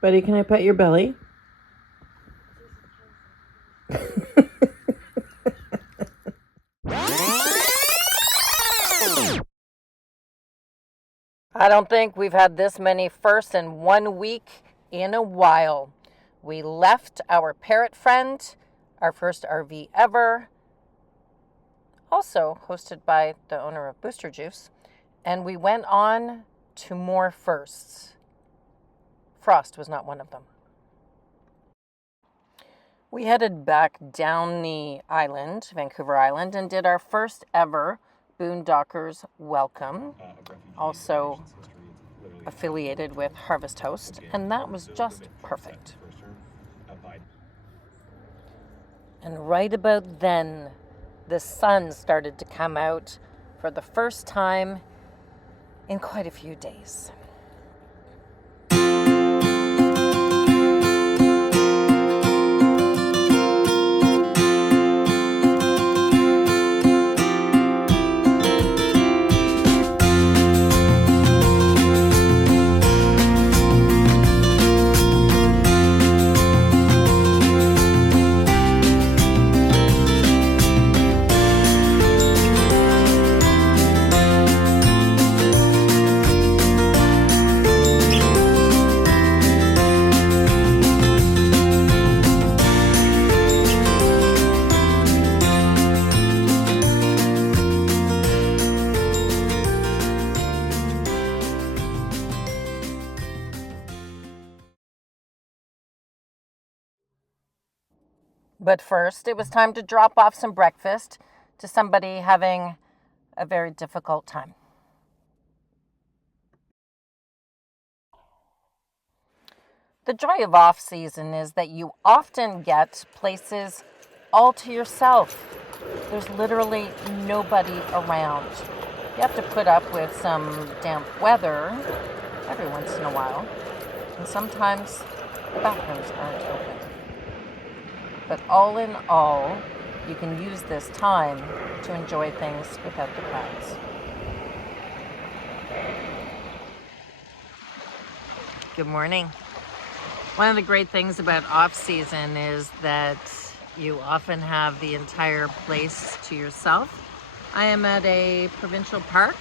Buddy, can I pet your belly? I don't think we've had this many firsts in 1 week in a while. We left our parrot friend, our first RV ever, also hosted by the owner of Booster Juice, and we went on to more firsts. Frost was not one of them. We headed back down the island, Vancouver Island, and did our first ever Boondockers Welcome, also affiliated with Harvest Host, and that was just perfect. And right about then, the sun started to come out for the first time in quite a few days. But first, it was time to drop off some breakfast to somebody having a very difficult time. The joy of off-season is that you often get places all to yourself. There's literally nobody around. You have to put up with some damp weather every once in a while, and sometimes the bathrooms aren't open. But all in all, you can use this time to enjoy things without the crowds. Good morning. One of the great things about off-season is that you often have the entire place to yourself. I am at a provincial park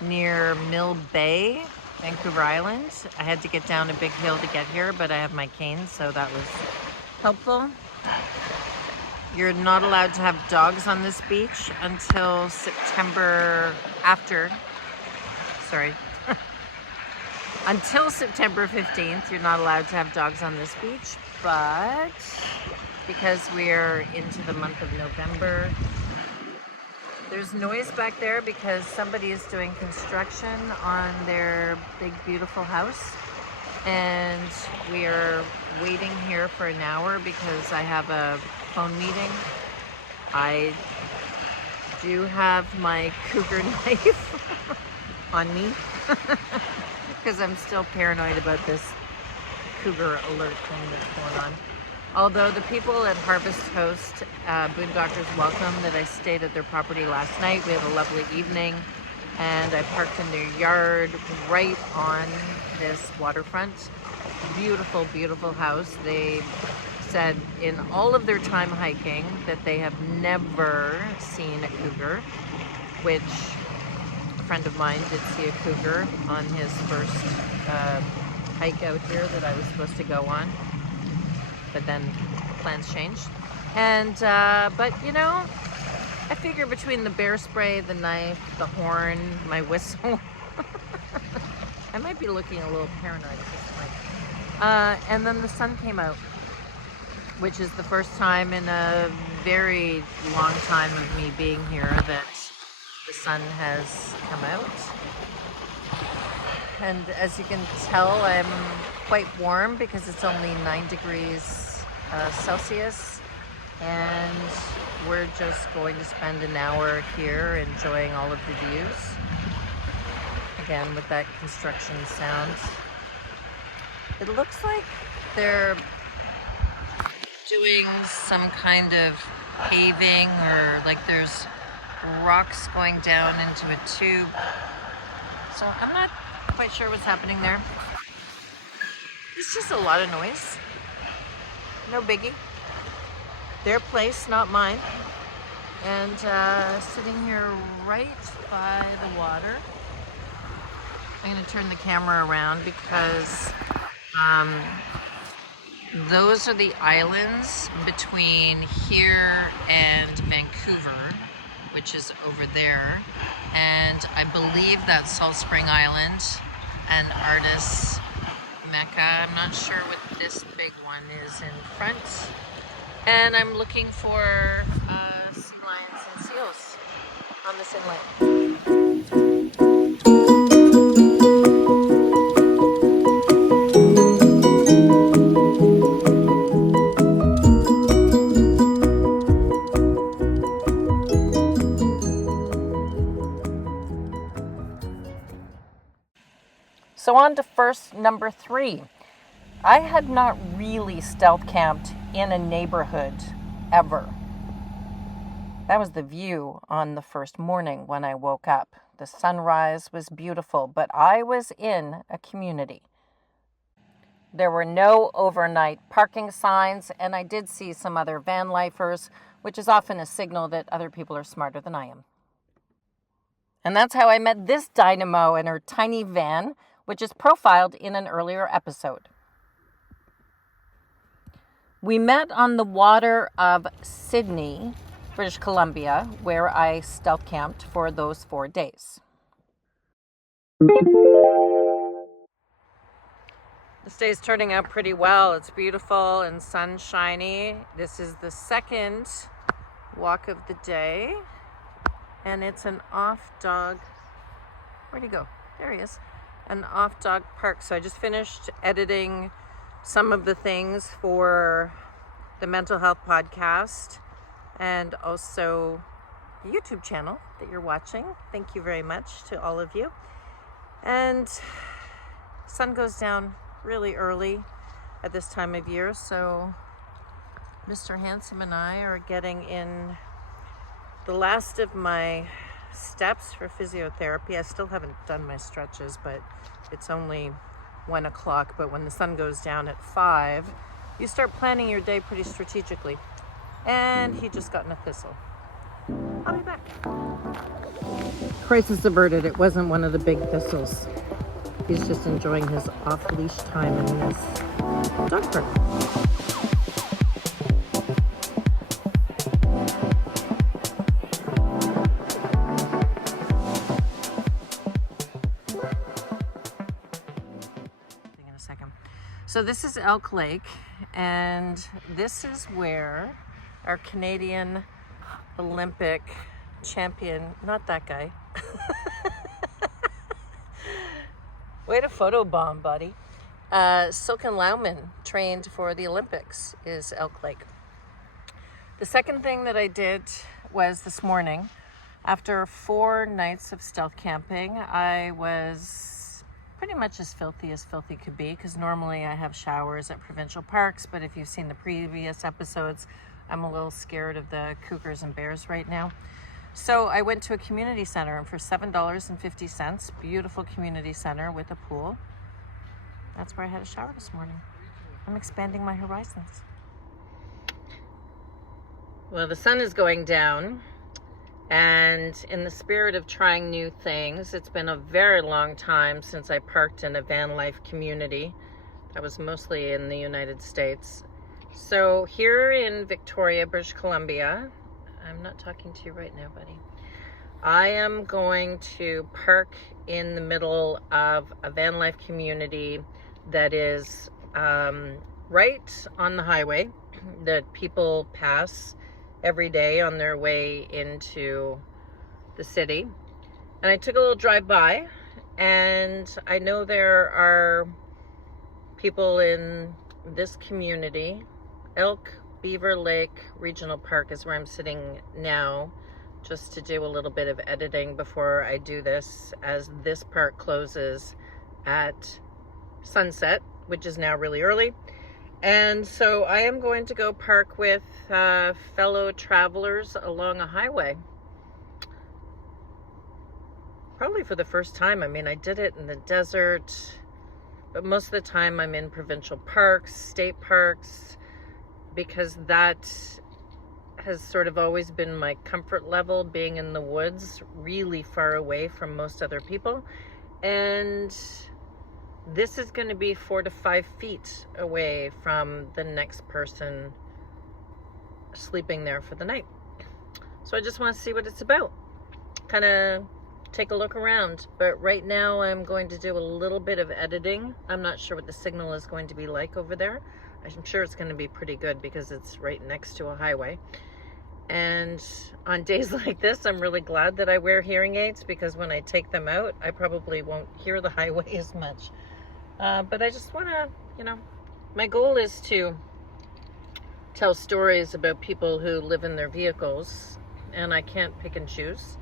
near Mill Bay, Vancouver Island. I had to get down a big hill to get here, but I have my cane, so that was helpful. You're not allowed to have dogs on this beach until until September 15th. You're not allowed to have dogs on this beach, but because we're into the month of November, there's noise back there because somebody is doing construction on their big, beautiful house. And we are waiting here for an hour because I have a phone meeting. I do have my cougar knife on me because I'm still paranoid about this cougar alert thing that's going on. Although the people at Harvest Host, Boondockers Welcome, that I stayed at their property last night, we had a lovely evening, and I parked in their yard right on this waterfront. Beautiful, beautiful house. They said in all of their time hiking that they have never seen a cougar, which a friend of mine did see a cougar on his first hike out here that I was supposed to go on, but then plans changed. And but you know, I figure between the bear spray, the knife, the horn, my whistle, I might be looking a little paranoid at this point. And then the sun came out, which is the first time in a very long time of me being here that the sun has come out. And as you can tell, I'm quite warm because it's only 9 degrees Celsius. And we're just going to spend an hour here enjoying all of the views. Again, with that construction sound. It looks like they're doing some kind of paving, or like there's rocks going down into a tube. So I'm not quite sure what's happening there. It's just a lot of noise. No biggie. Their place, not mine. And sitting here right by the water. I'm going to turn the camera around because those are the islands between here and Vancouver, which is over there. And I believe that's Salt Spring Island and Artis Mecca. I'm not sure what this big one is in front. And I'm looking for sea lions and seals on this inlet. So on to first number 3. I had not really stealth camped in a neighborhood ever. That was the view on the first morning when I woke up. The sunrise was beautiful, but I was in a community. There were no overnight parking signs, and I did see some other van lifers, which is often a signal that other people are smarter than I am. And that's how I met this dynamo in her tiny van, which is profiled in an earlier episode. We met on the water of Sydney, British Columbia, where I stealth camped for those 4 days. This day is turning out pretty well. It's beautiful and sunshiny. This is the second walk of the day, and it's an off-dog. Where'd he go? There he is. An off-dog park. So I just finished editing some of the things for the mental health podcast and also the YouTube channel that you're watching. Thank you very much to all of you. And sun goes down really early at this time of year, so Mr. Handsome and I are getting in the last of my steps for physiotherapy. I still haven't done my stretches, but it's only 1 o'clock. But when the sun goes down at 5, you start planning your day pretty strategically. And he just got in a thistle. I'll be back. Crisis averted. It wasn't one of the big thistles. He's just enjoying his off-leash time in this dog park. In a second. So this is Elk Lake, and this is where our Canadian Olympic champion, not that guy, way to photobomb, buddy. Silken Lauman trained for the Olympics is Elk Lake. The second thing that I did was this morning, after 4 nights of stealth camping, I was pretty much as filthy could be, because normally I have showers at provincial parks, but if you've seen the previous episodes, I'm a little scared of the cougars and bears right now. So I went to a community center, and for $7.50, beautiful community center with a pool, that's where I had a shower this morning. I'm expanding my horizons. Well, the sun is going down, and in the spirit of trying new things, it's been a very long time since I parked in a van life community. I was mostly in the United States. So here in Victoria, British Columbia, I'm not talking to you right now, buddy. I am going to park in the middle of a van life community that is right on the highway that people pass every day on their way into the city. And I took a little drive by, and I know there are people in this community. Elk Beaver Lake Regional Park is where I'm sitting now, just to do a little bit of editing before I do this, as this park closes at sunset, which is now really early. And so I am going to go park with fellow travelers along a highway. Probably for the first time. I mean, I did it in the desert But most of the time I'm in provincial parks, state parks, because that has sort of always been my comfort level, being in the woods, really far away from most other people. And this is going to be 4 to 5 feet away from the next person sleeping there for the night. So I just want to see what it's about. Kind of take a look around. But right now I'm going to do a little bit of editing. I'm not sure what the signal is going to be like over there. I'm sure it's going to be pretty good because it's right next to a highway. And on days like this, I'm really glad that I wear hearing aids, because when I take them out, I probably won't hear the highway as much. But I just want to, my goal is to tell stories about people who live in their vehicles, and I can't pick and choose.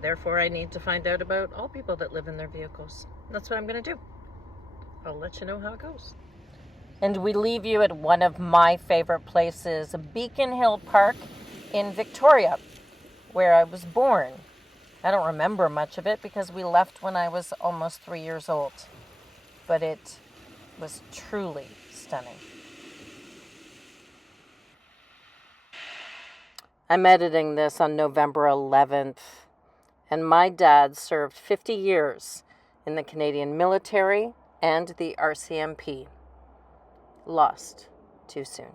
Therefore, I need to find out about all people that live in their vehicles. That's what I'm going to do. I'll let you know how it goes. And we leave you at one of my favorite places, Beacon Hill Park in Victoria, where I was born. I don't remember much of it because we left when I was almost 3 years old. But it was truly stunning. I'm editing this on November 11th, and my dad served 50 years in the Canadian military and the RCMP. Lost too soon.